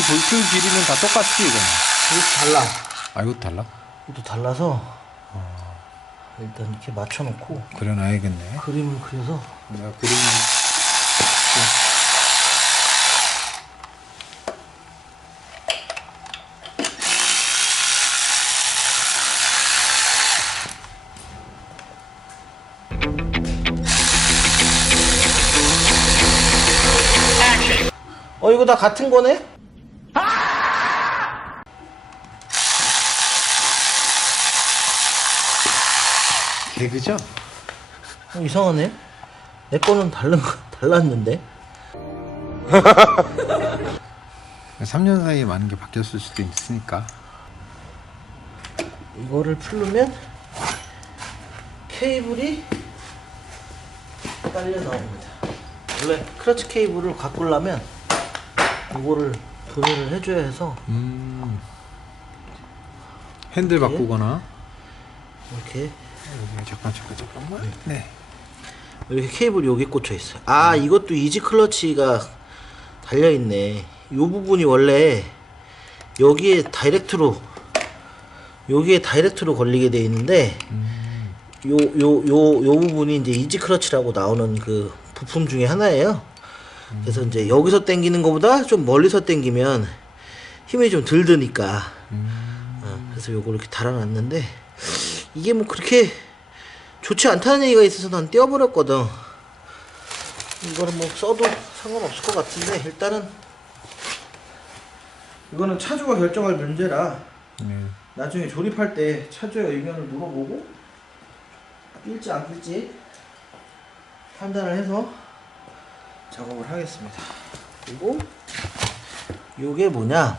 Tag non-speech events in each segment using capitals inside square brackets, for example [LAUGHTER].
볼트 길이는 다 똑같지 이거는. 이거 달라. 아 이것도 달라? 이것도 달라서 일단 이렇게 맞춰놓고 그려놔야겠네. 그림을 그려서 내가 그림을 어 이거 다 같은 거네? 개그죠? 어, 이상하네. 내 거는 다른 거 [LAUGHS] 달랐는데. [LAUGHS] 3년 사이에 많은 게 바뀌었을 수도 있으니까. 이거를 풀르면 케이블이 딸려 나옵니다. 원래 크러치 케이블을 바꾸려면 이거를 교체를 해줘야 해서 음. 핸들 바꾸거나. 이렇게 여기 잠깐 잠깐 잠깐만. 네. 이렇게 케이블이 여기 꽂혀 있어요. 아 이것도 이지 클러치가 달려 있네. 이 부분이 원래 여기에 다이렉트로 여기에 다이렉트로 걸리게 돼 있는데 요 요 요요 부분이 이제 이지 클러치라고 나오는 그 부품 중에 하나예요. 그래서 이제 여기서 당기는 것보다 좀 멀리서 당기면 힘이 좀 덜 드니까 어, 그래서 요걸 이렇게 달아놨는데 이게 뭐 그렇게 좋지 않다는 얘기가 있어서 난 떼어버렸거든. 이거는 뭐 써도 상관없을 것 같은데 일단은 이거는 차주가 결정할 문제라 네. 나중에 조립할 때 차주의 의견을 물어보고 낄지 안 낄지 판단을 해서 작업을 하겠습니다. 그리고 요게 뭐냐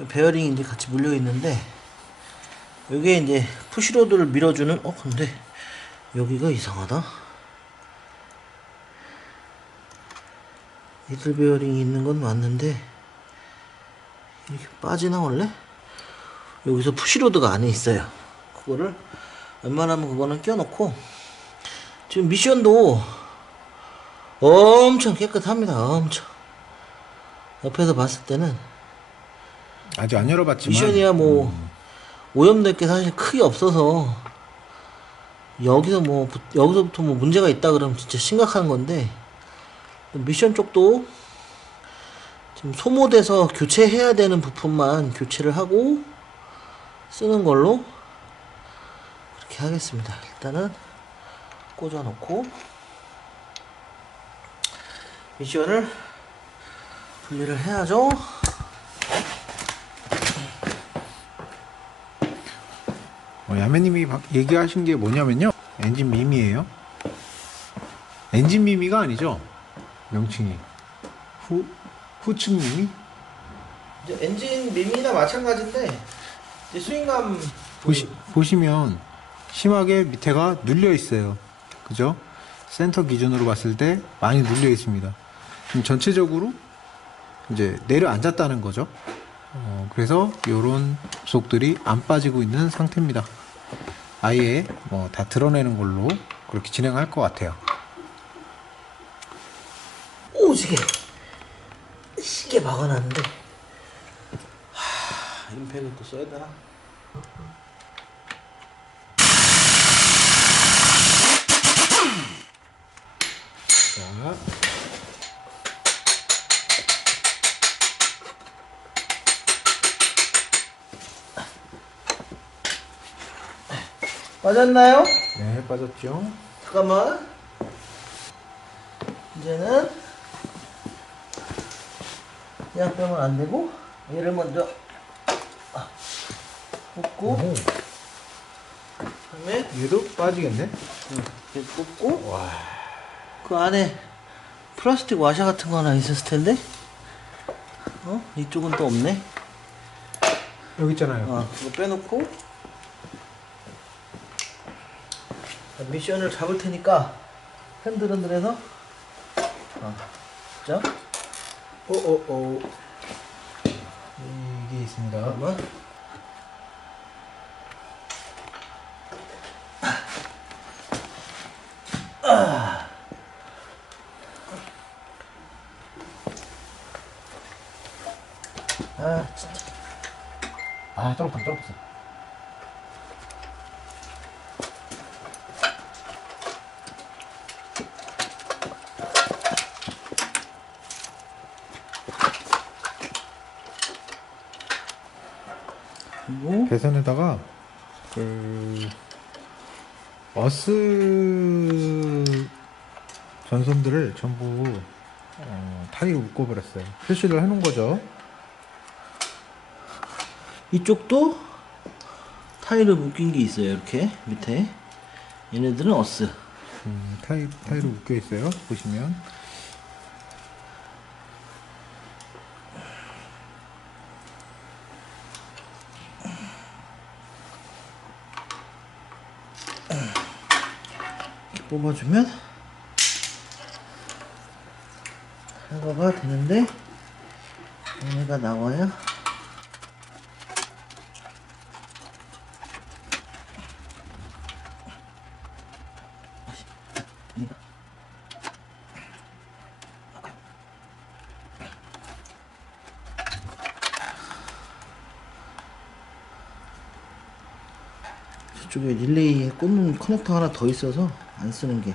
요 베어링이 이제 같이 물려 있는데 요게 이제 푸시로드를 밀어주는 어 근데 여기가 이상하다 니들 베어링이 있는 건 맞는데 이렇게 빠지나 원래? 여기서 푸시로드가 안에 있어요. 그거를 웬만하면 그거는 껴놓고 지금 미션도 엄청 깨끗합니다. 엄청 옆에서 봤을 때는 아직 안 열어봤지만. 미션이야 뭐 오염될 게 사실 크게 없어서 여기서 뭐 부- 여기서부터 뭐 문제가 있다 그러면 진짜 심각한 건데 미션 쪽도 지금 소모돼서 교체해야 되는 부품만 교체를 하고 쓰는 걸로 그렇게 하겠습니다. 일단은 꽂아 놓고 미션을 분리를 해야죠. 어, 야매님이 바- 얘기하신 게 뭐냐면요. 엔진 미미예요. 엔진 미미가 아니죠. 명칭이 후 후측 미미? 이제 엔진 미미나 마찬가지인데 이제 스윙감 보시 보시면 심하게 밑에가 눌려 있어요. 그죠? 센터 기준으로 봤을 때 많이 눌려 있습니다. 지금 전체적으로 이제 내려앉았다는 거죠. 어, 그래서 이런 속들이 안 빠지고 있는 상태입니다. 아예 뭐 다 드러내는 걸로 그렇게 진행할 것 같아요. 오지게 시계 막아놨는데 하, 임팩을 또 써야 되나? 자, 맞았나요? 네 빠졌죠. 잠깐만 이제는 그냥 빼면 안 되고 얘를 먼저 아, 뽑고 오, 그다음에 얘도 빠지겠네. 이렇게 뽑고 그 안에 플라스틱 와샤 같은 거 하나 있었을 텐데 어? 이쪽은 또 없네 여기 있잖아요. 어, 이거 빼놓고 미션을 잡을 테니까 흔들흔들해서 어, 자 오오오 이게 있습니다 한번 아. 진짜. 아, 떨어졌다, 떨어졌어. 배선에다가 그 어스 전선들을 전부 어, 타이로 묶어버렸어요. 표시를 해놓은 거죠. 이쪽도 타일을 묶인 게 있어요 이렇게 밑에 얘네들은 어스 음, 타이 타이로 묶여 있어요. 보시면 이렇게 뽑아주면 탈거가 되는데 얘네가 나와야 저쪽에 릴레이에 꽂는 커넥터 하나 더 있어서 안 쓰는 게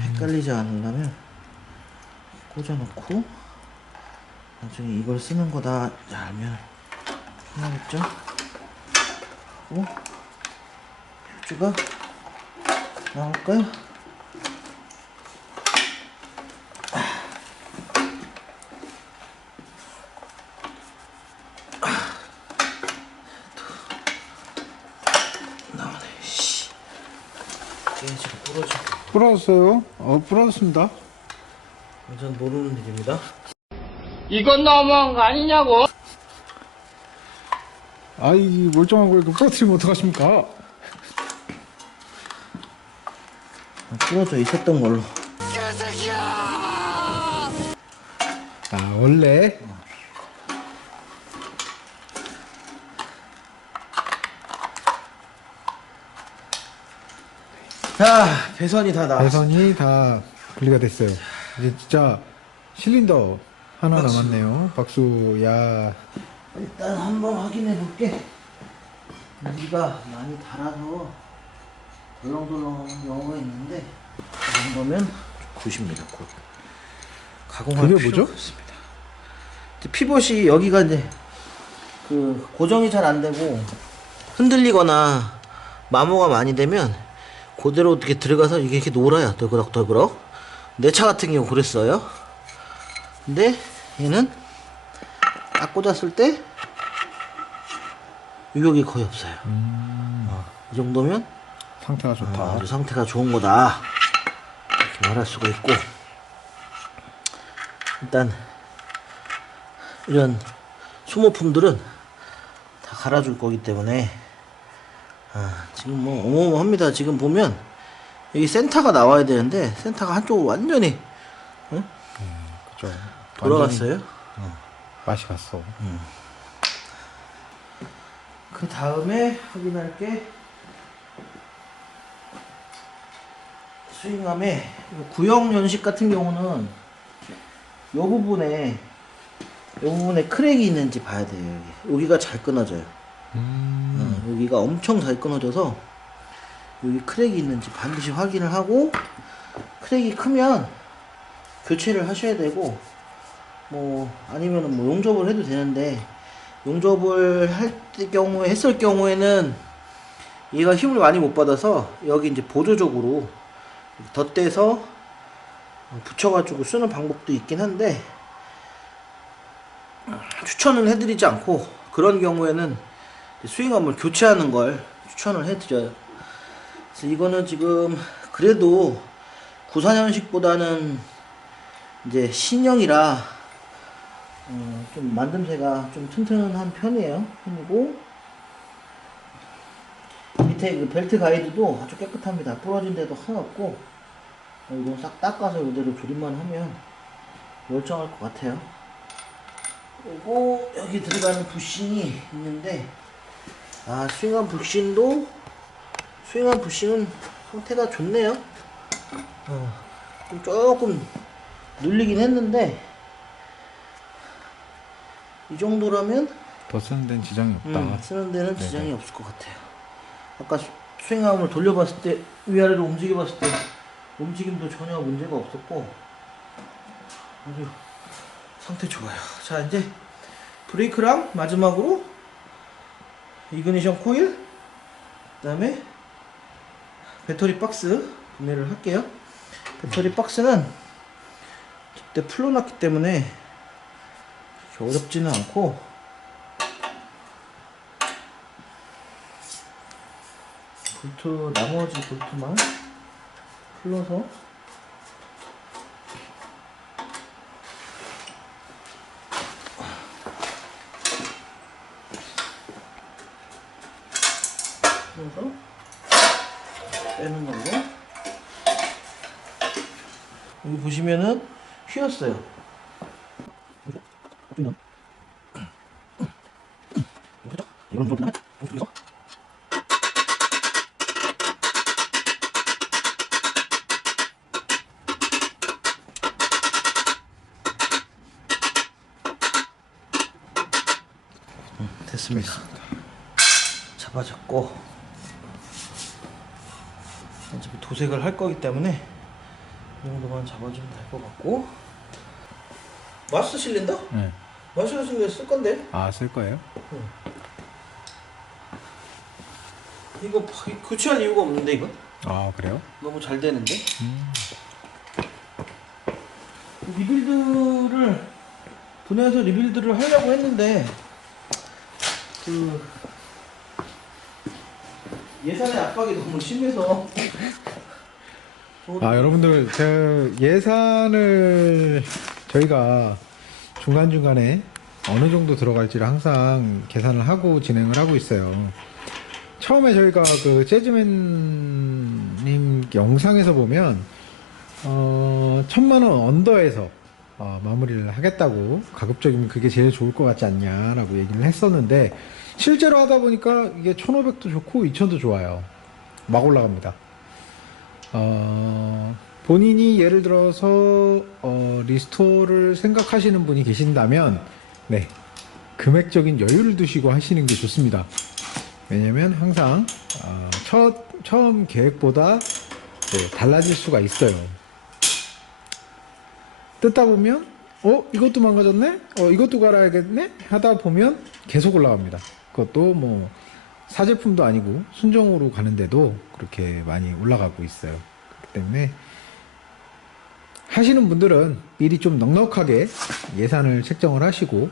헷갈리지 않으려면 꽂아놓고 나중에 이걸 쓰는 거다 알면 편하겠죠? 그리고 휴지가 나올까요? 나오네 씨 깨지고 부러지고 부러졌어요. 어 부러졌습니다. 완전 모르는 일입니다 이건 너무한 거 아니냐고. 아이 멀쩡한 걸 이렇게 부러뜨리면 어떡하십니까? 부러져 있었던 걸로 아 원래 자 배선이 다 나왔어 배선이 다 분리가 됐어요. 이제 진짜 실린더 하나 박수. 남았네요. 박수 야 일단 한번 확인해 볼게 여기가 많이 달아서 덜렁덜렁한 경우가 있는데 이 정도면 굿입니다 굿 가공할 그게 필요가 뭐죠? 없습니다 이제 피벗이 여기가 이제 그 고정이 잘 안 되고 흔들리거나 마모가 많이 되면 그대로 이렇게 들어가서 이게 이렇게 놀아요? 덜그럭덜그럭? 내 차 같은 경우 그랬어요. 근데 얘는 딱 꽂았을 때 유격이 거의 없어요. 어, 이 정도면 상태가 좋다. 아, 아주 상태가 좋은 거다. 이렇게 말할 수가 있고. 일단 이런 소모품들은 다 갈아줄 거기 때문에 아, 지금 뭐 어마어마합니다. 지금 보면 여기 센터가 나와야 되는데 센터가 한쪽으로 완전히 그죠. 돌아갔어요? 맛이 갔어. 그 다음에 확인할 게. 스윙함의 구형 연식 같은 경우는 요 부분에 요 부분에 크랙이 있는지 봐야 돼요 여기. 여기가 잘 끊어져요. 음, 어, 여기가 엄청 잘 끊어져서 여기 크랙이 있는지 반드시 확인을 하고 크랙이 크면 교체를 하셔야 되고 뭐 아니면은 뭐 용접을 해도 되는데 용접을 할때 경우에 했을 경우에는 얘가 힘을 많이 못 받아서 여기 이제 보조적으로 덧대서 붙여가지고 쓰는 방법도 있긴 한데 추천은 해드리지 않고 그런 경우에는 스윙함을 교체하는 걸 추천을 해드려요. 그래서 이거는 지금 그래도 구사년식보다는 이제 신형이라 어, 좀 만듦새가 좀 튼튼한 편이에요. 편이고 밑에 그 벨트 가이드도 아주 깨끗합니다. 부러진 데도 하나 없고 어, 이건 싹 닦아서 이대로 조립만 하면 멀쩡할 것 같아요. 그리고 여기 들어가는 부싱이 있는데 아 스윙한 부싱도 스윙한 부싱은 상태가 좋네요. 어, 좀 조금 눌리긴 했는데 이 정도라면 더 쓰는 데는 지장이 없다. 음, 쓰는 데는 지장이 없을 것 같아요. 아까 수- 스윙아웃을 돌려봤을 때 위아래로 움직여봤을 때 움직임도 전혀 문제가 없었고 아주 상태 좋아요. 자 이제 브레이크랑 마지막으로 이그니션 코일 그 다음에 배터리 박스 구매를 할게요. 배터리 박스는 그때 풀러놨기 때문에 어렵지는 않고 볼트 나머지 볼트만 풀러서 빼는 걸로 여기 보시면은 휘었어요. 이건 좀 됐습니다. 잡아잡고 어차피 도색을 할 거기 때문에 이 정도만 잡아주면 될 것 같고 마스터 실린더? 네. 마스터 실린더 쓸 건데 아, 쓸 거예요? 이거 교체할 이유가 없는데 이거 아, 그래요? 너무 잘 되는데 리빌드를 분해해서 리빌드를 하려고 했는데 그 예산의 압박이 너무 심해서 아, 여러분들, 제 예산을 저희가 중간 중간에 어느 정도 들어갈지를 항상 계산을 하고 진행을 하고 있어요. 처음에 저희가 그 재즈맨님 영상에서 보면, 어, 천만 원 언더에서 어, 마무리를 하겠다고 가급적이면 그게 제일 좋을 것 같지 않냐라고 얘기를 했었는데, 실제로 하다 보니까 이게 1500도 좋고 2000도 좋아요. 막 올라갑니다. 어, 본인이 예를 들어서 어, 리스토어를 생각하시는 분이 계신다면 네 금액적인 여유를 두시고 하시는 게 좋습니다. 왜냐면 항상 어, 첫 처음 계획보다 네, 달라질 수가 있어요. 뜯다 보면 어 이것도 망가졌네, 어 이것도 갈아야겠네 하다 보면 계속 올라갑니다. 그것도 뭐 사제품도 아니고 순정으로 가는데도 그렇게 많이 올라가고 있어요. 그렇기 때문에 하시는 분들은 미리 좀 넉넉하게 예산을 책정을 하시고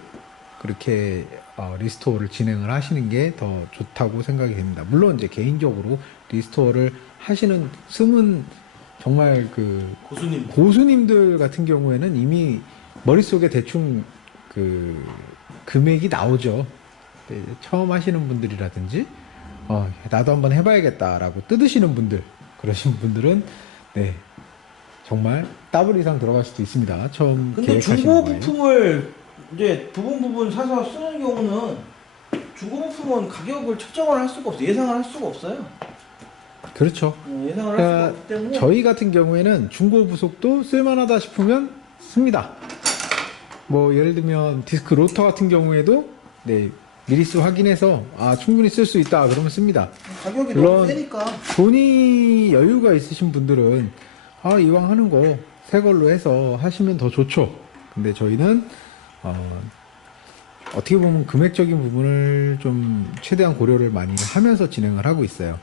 그렇게 어, 리스토어를 진행을 하시는 게 더 좋다고 생각이 됩니다. 물론 이제 개인적으로 리스토어를 하시는 숨은 정말 그 고수님 고수님들 같은 경우에는 이미 머릿속에 대충 그 금액이 나오죠. 네, 처음 하시는 분들이라든지 어, 나도 한번 해봐야겠다라고 뜯으시는 분들 그러신 분들은 네 정말 더블 이상 들어갈 수도 있습니다. 처음 근데 중고. 부품을 이제 부분 부분 사서 쓰는 경우는 중고 부품은 가격을 책정을 할 수가 없어요. 예상을 할 수가 없어요. 그렇죠. 어, 예상을 할 수가 그러니까 없기 때문에 저희 같은 경우에는 중고 부속도 쓸만하다 싶으면 씁니다. 뭐 예를 들면 디스크 로터 같은 경우에도 네 미리수 확인해서 아 충분히 쓸 수 있다 그러면 씁니다. 가격이 물론- 너무 세니까 돈이 여유가 있으신 분들은 아 이왕 하는 거 새 걸로 해서 하시면 더 좋죠. 근데 저희는 어, 어떻게 보면 금액적인 부분을 좀 최대한 고려를 많이 하면서 진행을 하고 있어요.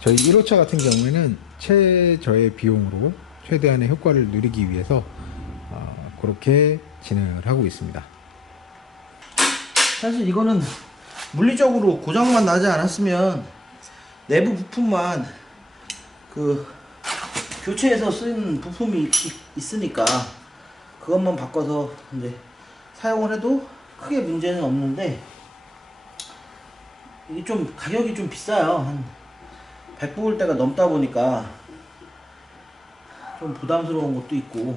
저희 1호차 같은 경우에는 최저의 비용으로 최대한의 효과를 누리기 위해서 어, 그렇게 진행을 하고 있습니다. 사실 이거는 물리적으로 고장만 나지 않았으면 내부 부품만 그 교체해서 쓰는 부품이 있- 있으니까 그것만 바꿔서 이제 사용을 해도 크게 문제는 없는데 이게 좀 가격이 좀 비싸요. 한 100불대가 넘다 보니까 좀 부담스러운 것도 있고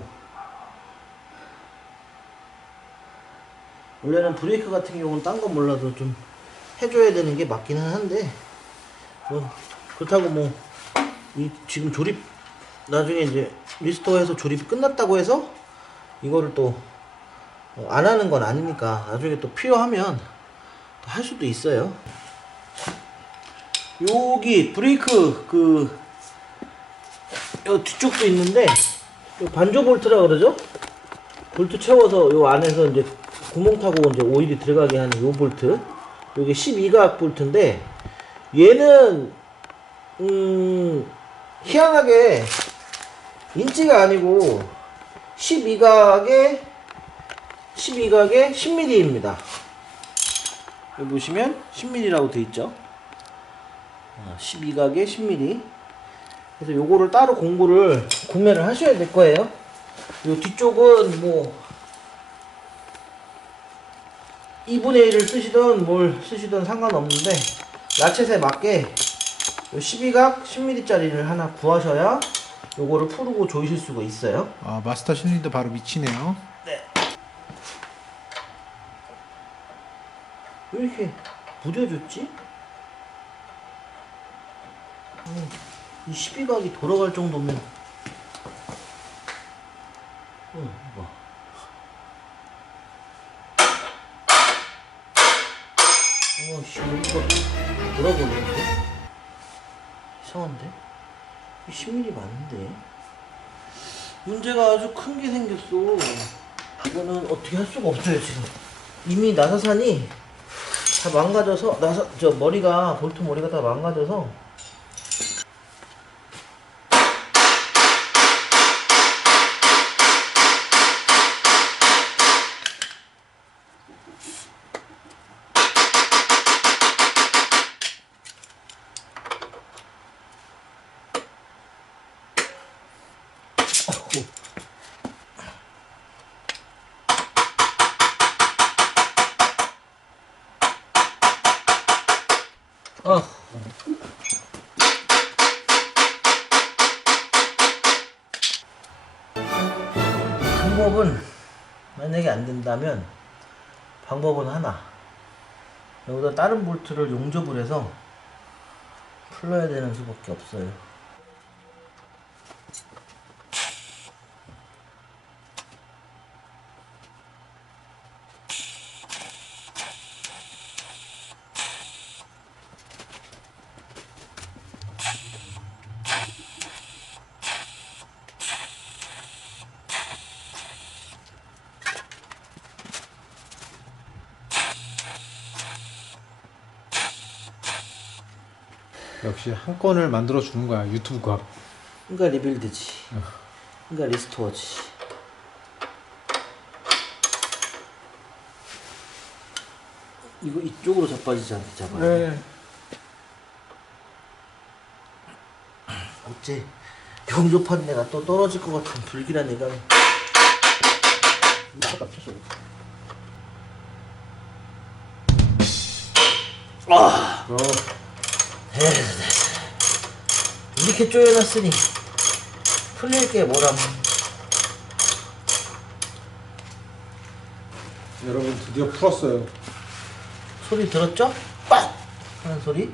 원래는 브레이크 같은 경우는 딴 건 몰라도 좀 해줘야 되는 게 맞기는 한데 뭐 그렇다고 뭐이 지금 조립 나중에 이제 리스토어에서 조립이 끝났다고 해서 이거를 또 어, 안 하는 건 아니니까 나중에 또 필요하면 또 할 수도 있어요. 여기 브레이크 그 요 뒤쪽도 있는데 요 반조 볼트라 그러죠? 볼트 채워서 요 안에서 이제 구멍 타고 이제 오일이 들어가게 하는 요 볼트. 요게 12각 볼트인데 얘는 음 희한하게 인치가 아니고 12각에 12각에 10mm입니다. 여기 보시면 10mm라고 돼 있죠. 12각에 10mm. 그래서 요거를 따로 공구를 구매를 하셔야 될 거예요. 요 뒤쪽은 뭐 2분의 1을 쓰시던 뭘 쓰시던 상관없는데 라쳇에 맞게 요 12각 10mm짜리를 하나 구하셔야 요거를 푸르고 조이실 수가 있어요. 아 마스터 실린더 바로 밑이네요. 왜 이렇게 무뎌졌지? 음, 이 12각이 돌아갈 정도면 어, 이 20mm 맞는데. 문제가 아주 큰 게 생겼어. 이거는 어떻게 할 수가 없어요 지금. 이미 나사산이 다 망가져서 나사 저 머리가 볼트 머리가 다 망가져서 어. 방법은 만약에 안 된다면 방법은 하나 여기다 다른 볼트를 용접을 해서 풀러야 되는 수밖에 없어요. 역시 한 건을 만들어 주는 거야 유튜브가. 그러니까 리빌드지. 그러니까 리스토어지. 이거 이쪽으로 자빠지지 않게 잡아야 돼. 네. 어째 용접한 내가 또 떨어질 것 같은 불길한 나가 펴서 아 어, 이렇게 쪼여놨으니 풀릴 게 뭐람 여러분 드디어 풀었어요. 소리 들었죠? 빡 하는 소리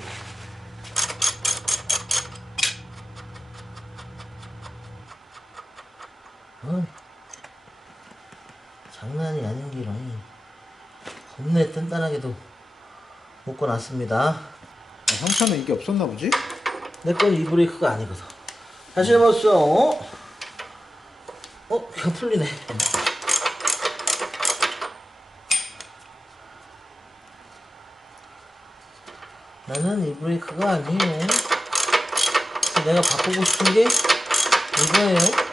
어, 장난이 아닌 기랑이 겁내 단단하게도 묶어놨습니다 아, 상처는 이게 없었나 보지? 내 건 이 브레이크가 아니거든 다시 해봤어 어? 어? 이거 풀리네 나는 이 브레이크가 아니에요 내가 바꾸고 싶은 게 이거예요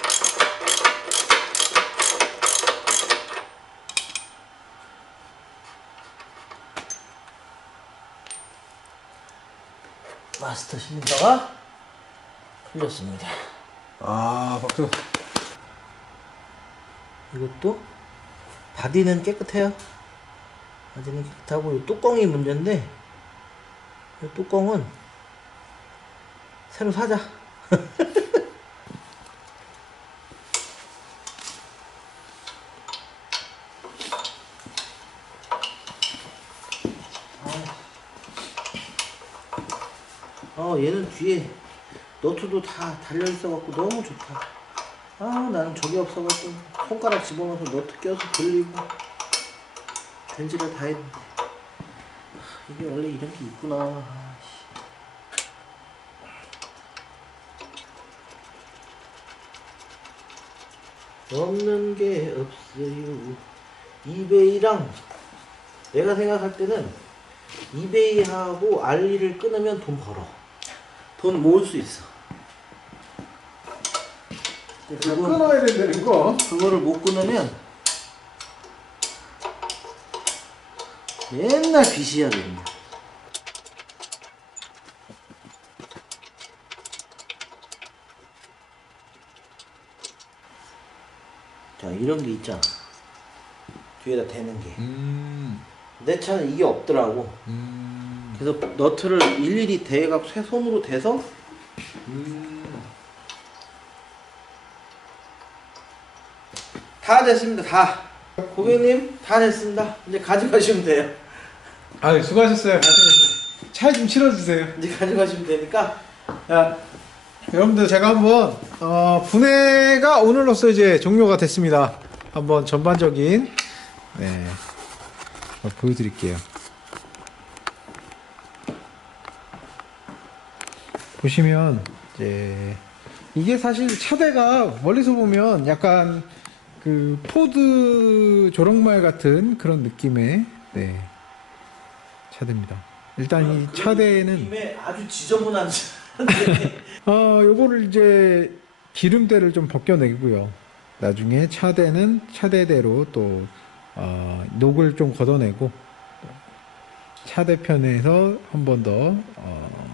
마스터 실린더가 풀렸습니다. 아 박수. 이것도 바디는 깨끗해요. 바디는 깨끗하고 이 뚜껑이 문제인데 이 뚜껑은 새로 사자. [LAUGHS] 어 얘는 뒤에 너트도 다 달려 있어갖고 너무 좋다. 아 나는 저게 없어갖고 손가락 집어넣어서 너트 껴서 돌리고 렌즈를 다 했는데 이게 원래 이런 게 있구나 아, 씨. 없는 게 없어요 이베이랑 내가 생각할 때는 이베이하고 알리를 끊으면 돈 벌어 돈 모을 수 있어. 그거, 끊어야 된다는 거. 그거를 못 끊으면 맨날 빚이야 그냥 자 이런 게 있잖아. 뒤에다 대는 게. 내 음, 차는 이게 없더라고. 음, 그래서 너트를 일일이 대가 새 손으로 대서 음. 다 됐습니다 다 고객님 다 됐습니다 이제 가져가시면 돼요 아, 수고하셨어요. 차에 좀 실어주세요. 이제 가져가시면 되니까 야, 여러분들 제가 한번 어, 분해가 오늘로써 이제 종료가 됐습니다. 한번 전반적인 네, 보여드릴게요. 보시면 이제 이게 사실 차대가 멀리서 보면 약간 그 포드 조랑말 같은 그런 느낌의 네, 차대입니다. 일단 이 차대는 김에 아주 지저분한 [LAUGHS] 어, 요거를 이제 기름때를 좀 벗겨내고요. 나중에 차대는 차대대로 또 어, 녹을 좀 걷어내고 차대편에서 한 번더 어,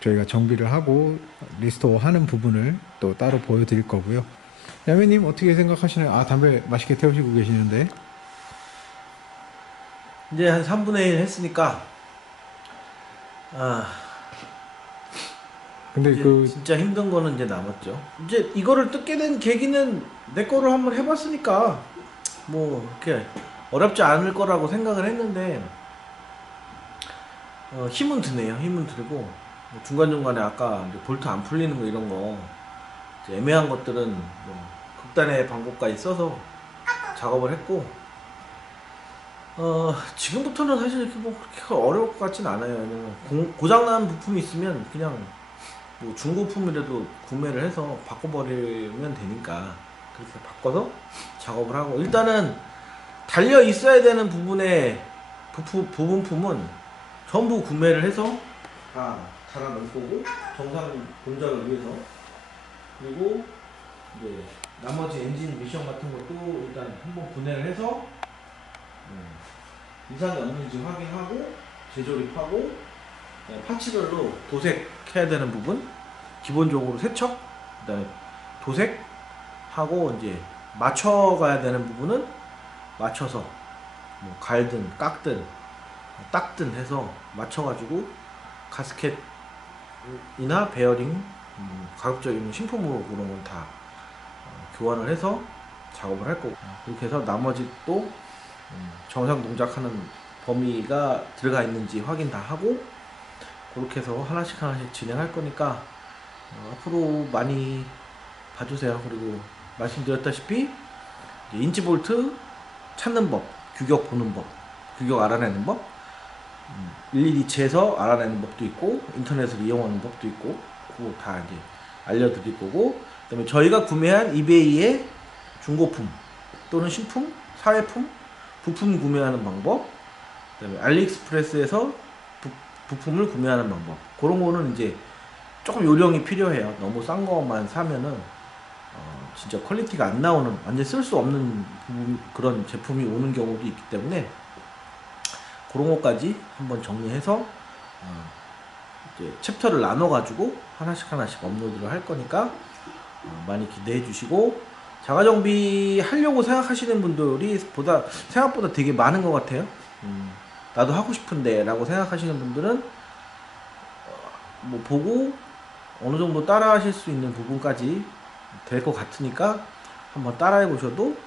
저희가 정비를 하고 리스토어 하는 부분을 또 따로 보여드릴 거고요. 야매님 어떻게 생각하시나요? 아 담배 맛있게 태우시고 계시는데 이제 한 3분의 1 했으니까 아 근데 그 진짜 힘든 거는 이제 남았죠. 이제 이거를 뜯게 된 계기는 내 거를 한번 해봤으니까 뭐 이렇게 어렵지 않을 거라고 생각을 했는데 어, 힘은 드네요. 힘은 들고 중간 중간에 아까 볼트 안 풀리는 거 이런 거 애매한 것들은 뭐 극단의 방법까지 써서 작업을 했고 어 지금부터는 사실 이렇게 뭐 그렇게 어려울 것 같진 않아요. 고장난 부품이 있으면 그냥 뭐 중고품이라도 구매를 해서 바꿔버리면 되니까 그렇게 바꿔서 작업을 하고 일단은 달려 있어야 되는 부분의 부품, 부분품은 전부 구매를 해서 다 달아 놓을 거고 정상 공작을 위해서. 그리고 이제 나머지 엔진 미션 같은 것도 일단 한번 분해를 해서 음, 이상이 없는지 확인하고 재조립하고 네, 파츠별로 도색해야 되는 부분 기본적으로 세척 그다음에 도색하고 이제 맞춰가야 되는 부분은 맞춰서 뭐 갈든 깎든 닦든 해서 맞춰가지고 가스켓 이나 베어링 음, 가급적이면 신품으로 그런 건 다 교환을 해서 작업을 할 거고 그렇게 해서 나머지 또 음, 정상 동작하는 범위가 들어가 있는지 확인 다 하고 그렇게 해서 하나씩 하나씩 진행할 거니까 어, 앞으로 많이 봐주세요. 그리고 말씀드렸다시피 이제 인치 볼트 찾는 법, 규격 보는 법, 규격 알아내는 법, 음, 일일이 재서 알아내는 법도 있고 인터넷을 이용하는 법도 있고 그거 다 이제 알려드릴 거고 그다음에 저희가 구매한 이베이의 중고품 또는 신품, 사회품, 부품 구매하는 방법, 그다음에 알리익스프레스에서 부, 부품을 구매하는 방법 그런 거는 이제 조금 요령이 필요해요. 너무 싼 것만 사면은 어, 진짜 퀄리티가 안 나오는 완전 쓸 수 없는 그런 제품이 오는 경우도 있기 때문에 그런 것까지 한번 정리해서 어, 이제 챕터를 나눠 가지고 하나씩 하나씩 업로드를 할 거니까 어, 많이 기대해 주시고 자가 정비 하려고 생각하시는 분들이 보다 생각보다 되게 많은 것 같아요. 음, 나도 하고 싶은데라고 생각하시는 분들은 어, 뭐 보고 어느 정도 따라 하실 수 있는 부분까지 될 것 같으니까 한번 따라해 보셔도 어,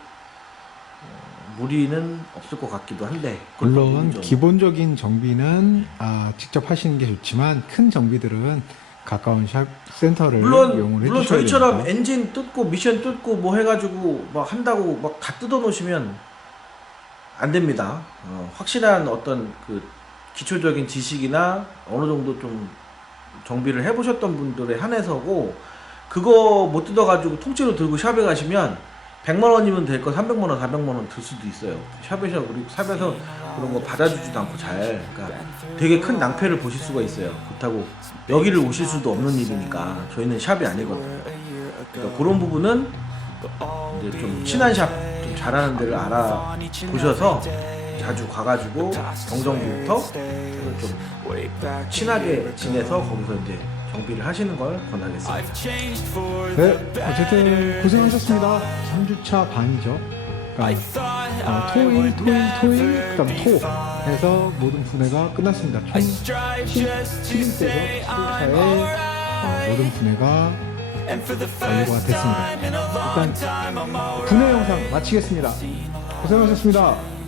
무리는 없을 것 같기도 한데 물론 기본적인 정비는 아, 직접 하시는 게 좋지만 큰 정비들은 가까운 샵 센터를 물론 이용을 물론 저희처럼 됩니다. 엔진 뜯고 미션 뜯고 뭐 해가지고 막 한다고 막 다 뜯어 놓으시면 안 됩니다. 어, 확실한 어떤 그 기초적인 지식이나 어느 정도 좀 정비를 해보셨던 분들에 한해서고 그거 못 뜯어가지고 통째로 들고 샵에 가시면 100만 원이면 될 거 300만 원, 400만 원 들 수도 있어요. 샵에서 그리고 샵에서 그런 거 받아주지도 않고 잘, 그러니까 되게 큰 낭패를 보실 수가 있어요. 그렇다고 여기를 오실 수도 없는 일이니까 저희는 샵이 아니거든요. 그러니까 그런 부분은 이제 좀 친한 샵, 좀 잘하는 데를 알아 보셔서 자주 가가지고 정정비부터 좀 친하게 지내서 거기서 이제 정비를 하시는 걸 권하겠습니다. 네, 어쨌든 고생하셨습니다. 3주차 반이죠. 그러니까 어, 토일, 토일, 토일, 그다음 토 해서 모든 분해가 끝났습니다. 총 7일째죠. 7일차에 어, 모든 분해가 완료가 됐습니다. 일단 분해 영상 마치겠습니다. 고생하셨습니다.